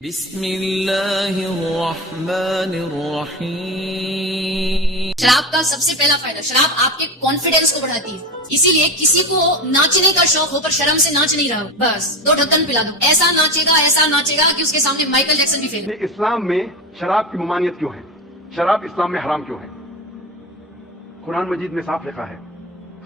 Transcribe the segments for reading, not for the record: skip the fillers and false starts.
بسم اللہ الرحمن الرحیم۔ شراب کا سب سے پہلا فائدہ، شراب آپ کے کانفیڈنس کو بڑھاتی ہے، اسی لیے کسی کو ناچنے کا شوق ہو پر شرم سے ناچ نہیں رہا ہو، بس 2 ڈھکن پلا دو، ایسا ناچے گا کہ اس کے سامنے مائیکل جیکسن بھی فیل۔ اسلام میں شراب کی ممانعت کیوں ہے؟ شراب اسلام میں حرام کیوں ہے؟ قرآن مجید میں صاف لکھا ہے،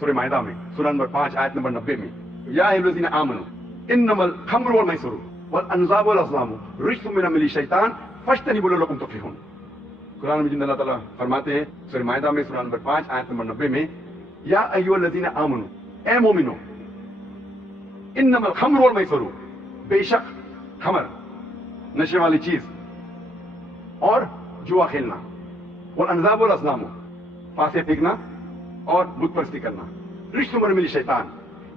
سورہ مائدہ میں سورہ نمبر 5 آیت نمبر 90 میں، یا ایھا الذین آمنوا انما الخمر والمیسر والانصاب والازلام رجس من عمل الشیطان فاجتنبوه لعلکم تفلحون۔ قرآن مجید میں اللہ تعالیٰ فرماتے ہیں سورہ مائدہ میں سورہ نمبر 5 آیت نمبر 90 میں، یا ایھا الذین آمنوا، اے مومنو، انما الخمر والمیسر، بے شک خمر نشے والی چیز اور جوا کھیلنا، والانصاب والازلام پاسے پھینکنا اور بت پرستی کرنا، رجس من عمل الشیطان،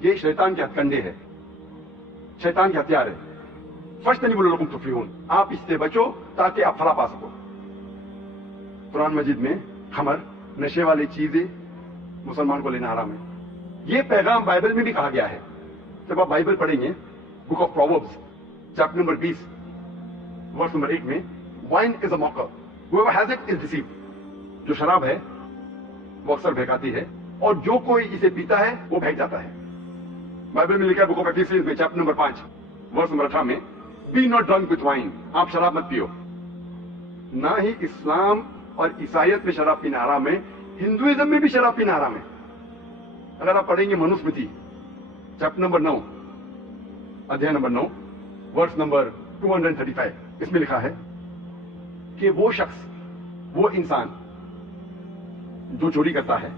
یہ شیطان کے ہتھ کنڈے ہے، شیطان کے ہتھیار ہے۔ فاجتنبوه لعلکم تفلحون، آپ اس سے بچو تاکہ آپ فلاح پا سکو۔ قرآن مجید میں خمر نشے والی چیزیں مسلمان کو لینا حرام ہے۔ یہ پیغام بائبل میں بھی کہا گیا ہے۔ جب آپ بائبل پڑھیں گے book of proverbs chapter number 20 verse number 1 میں، وائن از اے موکر whoever has it is deceived، جو شراب ہے وہ اکثر بہکاتی ہے اور جو کوئی اسے پیتا ہے وہ بہک جاتا ہے۔ بائبل میں لکھا ہے بک آف ایفیسیئنز میں چیپٹر نمبر 5 ورس نمبر 18 میں، بی ناٹ ڈرنک وتھ وائن، آپ شراب مت پیو۔ نہ ہی اسلام اور عیسائیت میں شراب پینا حرام ہے، ہندوازم میں بھی شراب پینا حرام ہے۔ اگر آپ پڑھیں گے منوسمرتی چیپٹر نمبر 9 ادھیای نمبر 9 ورس نمبر 235، اس میں لکھا ہے کہ وہ شخص، وہ انسان جو چوری کرتا ہے،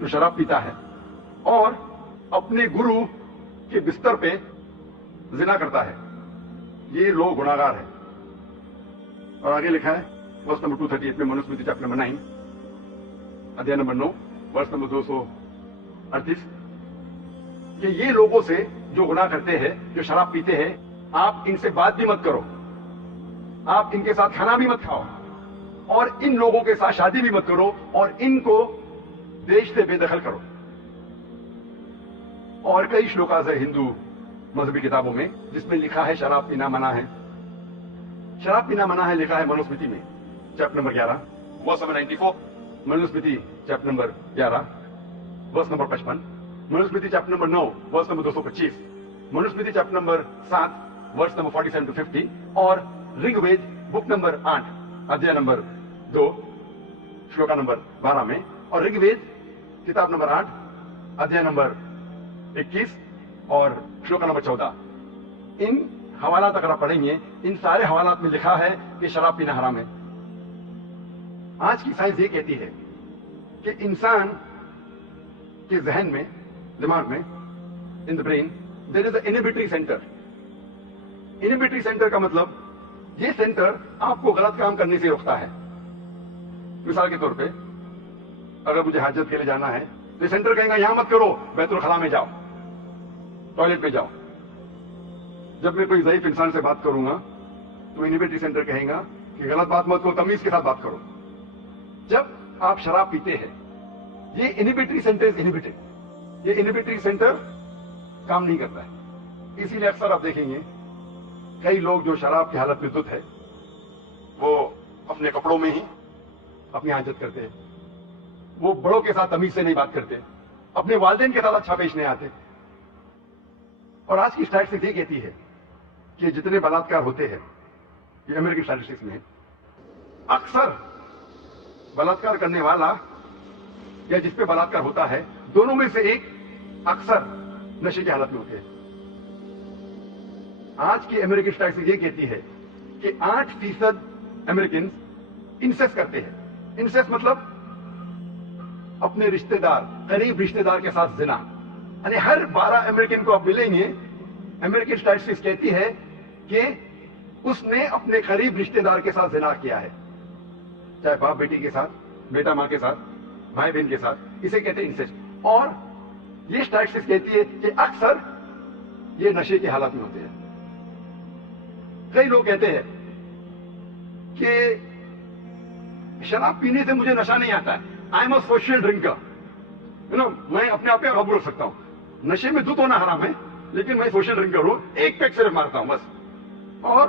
جو شراب پیتا ہے اور اپنے گرو کے بستر پہ زنا کرتا ہے، یہ لوگ گناہگار ہے۔ اور آگے لکھا ہے ورس نمبر 238 میں منوسمرتی چیپٹر نمبر 9 ادھیای نمبر 9 ورس نمبر 238 کہ یہ لوگوں سے جو گناہ کرتے ہیں، جو شراب پیتے ہیں، آپ ان سے بات بھی مت کرو، آپ ان کے ساتھ کھانا بھی مت کھاؤ اور ان لوگوں کے ساتھ شادی بھی مت کرو اور ان کو دیش سے بے دخل کرو۔ اور کئی شلوکاز ہے ہندو مذہبی کتابوں میں جس میں لکھا ہے شراب پینا منع ہے۔ شراب پینا منع ہے لکھا ہے منوسمرتی میں chapter number 11 verse number 94، Manusmriti chapter number 11 verse number 55، Manusmriti chapter number 9 verse number 225، Manusmriti chapter number 7 verse number 47 to 50، اور رگ وید بک نمبر 8 ادھیای نمبر 2 شلوکا نمبر 12 میں، اور رگ وید کتاب نمبر 8 ادھیای نمبر 21 اور شلوکا نمبر 14۔ ان حوالات اگر آپ پڑھیں گے، ان سارے حوالات میں لکھا ہے کہ شراب پینا حرام ہے۔ آج کی سائنس یہ کہتی ہے کہ انسان کے ذہن میں، دماغ میں، in the brain there is an inhibitory centre. Inhibitory centre کا مطلب یہ سینٹر آپ کو غلط کام کرنے سے روکتا ہے۔ مثال کے طور پہ اگر مجھے حاجت کے لیے جانا ہے تو یہ سینٹر کہے گا یہاں مت کرو، بیت الخلاء میں جاؤ، ٹوائلٹ پہ جاؤ۔ جب میں کوئی ضعیف انسان سے بات کروں گا تو انہبیٹری سینٹر کہیں گا کہ غلط بات مت کرو، تمیز کے ساتھ بات کرو۔ جب آپ شراب پیتے ہیں، یہ انہبیٹری سینٹر انہبیٹڈ، یہ انہبیٹری سینٹر کام نہیں کرتا ہے۔ اسی لیے اکثر آپ دیکھیں گے کئی لوگ جو شراب کی حالت میں دھت ہے، وہ اپنے کپڑوں میں ہی اپنی حاجت کرتے ہیں، وہ بڑوں کے ساتھ تمیز سے نہیں بات کرتے، اپنے والدین کے ساتھ اچھا پیش نہیں آتے۔ اور آج کی اسٹیٹسٹکس یہ کہتی ہے کہ جتنے بلاತ್ಕಾರ ہوتے ہیں، یہ امریکی اسٹیٹسٹکس میں اکثر بلاತ್ಕಾರ کرنے والا یا جس پہ بلاತ್ಕಾರ ہوتا ہے، دونوں میں سے ایک اکثر نشے کی حالت میں ہوتے ہیں۔ آج کی امریکی اسٹیٹسٹکس یہ کہتی ہے کہ 8% امریکنز انسیسٹ کرتے ہیں۔ انسیسٹ مطلب اپنے رشتہ دار، قریب رشتہ دار کے ساتھ زنا، یعنی ہر 12 امریکن کو آپ ملیں گے، امریکی اسٹیٹسٹکس کہتی ہے کہ اس نے اپنے قریب رشتہ دار کے ساتھ زنا کیا ہے، چاہے باپ بیٹی کے ساتھ، بیٹا ماں کے ساتھ، بھائی بہن کے ساتھ، اسے کہتے ہیں انسیسٹ۔ اور یہ اسٹیٹسٹکس کہتی ہے کہ اکثر یہ نشے کی حالت میں ہوتے ہیں۔ کئی لوگ کہتے ہیں کہ شراب پینے سے مجھے نشہ نہیں آتا ہے، I am a social drinker, میں اپنے آپ پہ قابو رکھ سکتا ہوں۔ نشے میں دھت ہونا حرام ہے لیکن میں سوشل ڈرنکر ہوں، ایک پیک صرف مارتا ہوں بس، اور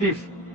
30,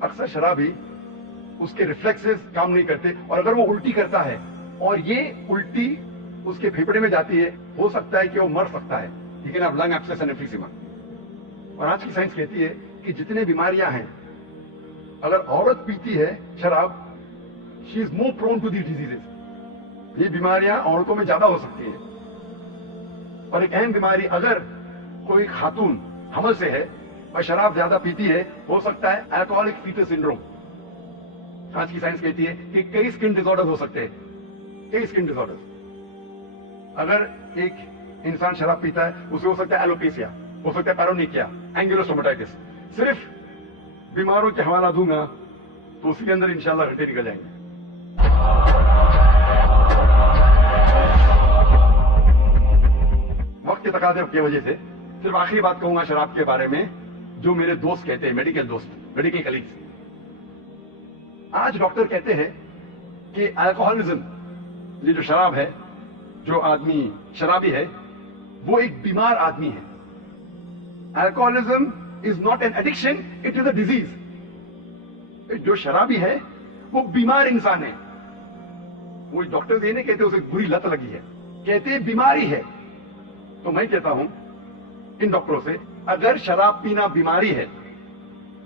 اکثر شرابی اس کے ریفلیکسز کام نہیں کرتے اور اگر وہ الٹی کرتا ہے اور یہ الٹی اس کے پھیپڑے میں جاتی ہے ہو سکتا ہے کہ وہ مر سکتا ہے. You can have lung abscess and emphysema. اور آج کی سائنس کہتی ہے کہ جتنے بیماریاں ہیں اگر عورت پیتی ہے شراب she is more prone to these diseases. یہ بیماریاں عورتوں میں زیادہ ہو سکتی ہیں. اور ایک اہم بیماری اگر کوئی خاتون حمل سے ہے اور شراب زیادہ پیتی ہے ہو سکتا ہے الکوہولک فیٹس سنڈروم. آج کی سائنس کہتی ہے کہ کئی اسکن ڈس آرڈر ہو سکتے ہیں, کئی اسکن ڈس آرڈر. اگر ایک انسان شراب پیتا ہے اسے ہو سکتا ہے ایلوپیسیا, ہو سکتا ہے پیرونیکیا, اینگیلوسٹوماٹائٹس. صرف بیماروں کے حوالہ دوں گا تو اسی کے اندر انشاءاللہ گھنٹے نکل جائیں گے. وقت کے تقاضے کی وجہ سے صرف آخری بات کہوں گا شراب کے بارے میں جو میرے دوست کہتے ہیں, میڈیکل دوست, میڈیکل کلیگز. آج ڈاکٹر کہتے ہیں کہ الکوہولزم, یہ جو شراب ہے, جو آدمی شرابی ہے وہ ایک بیمار آدمی ہے. Alcoholism is not an addiction, it is a disease. جو شرابی ہے وہ بیمار انسان ہے. وہ ڈاکٹر یہ نہیں کہتے اسے بری لت لگی ہے, کہتے بیماری ہے. تو میں کہتا ہوں ان ڈاکٹروں سے اگر شراب پینا بیماری ہے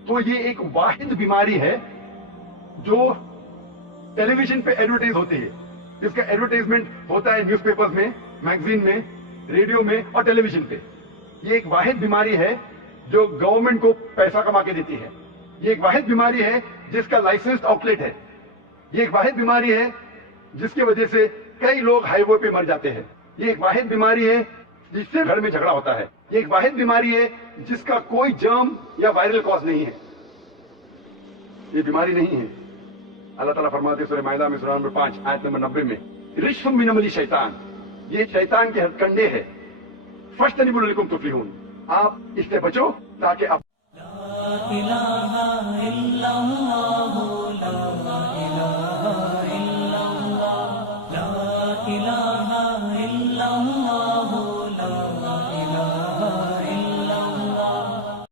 تو یہ ایک واحد بیماری ہے جو ٹیلی ویژن پہ ایڈورٹائز ہوتی ہے. اس کا ایڈورٹائزمنٹ ہوتا ہے نیوز پیپرز میں, میگزین میں, ریڈیو میں اور ٹیلی ویژن پہ. یہ ایک واحد بیماری ہے جو گورنمنٹ کو پیسہ کما کے دیتی ہے. یہ ایک واحد بیماری ہے جس کا لائسنسڈ آؤٹ لیٹ ہے. یہ ایک واحد بیماری ہے جس کی وجہ سے کئی لوگ ہائی وے پہ مر جاتے ہیں. یہ ایک واحد بیماری ہے جس سے گھر میں جھگڑا ہوتا ہے. یہ ایک واحد بیماری ہے جس کا کوئی جرم یا وائرل کاز نہیں ہے. یہ بیماری نہیں ہے. اللہ تعالیٰ فرماتے ہیں سورہ مائدہ میں سورہ نمبر 5 آیت نمبر 90 میں, رجس من عمل شیطان, یہ شیطان کے ہتھ کنڈے ہے. فاجتنبوہ لعلکم تفلحون, آپ اس سے بچو تاکہ آپ. لا الہ الا اللہ, لا الہ الا اللہ, لا الہ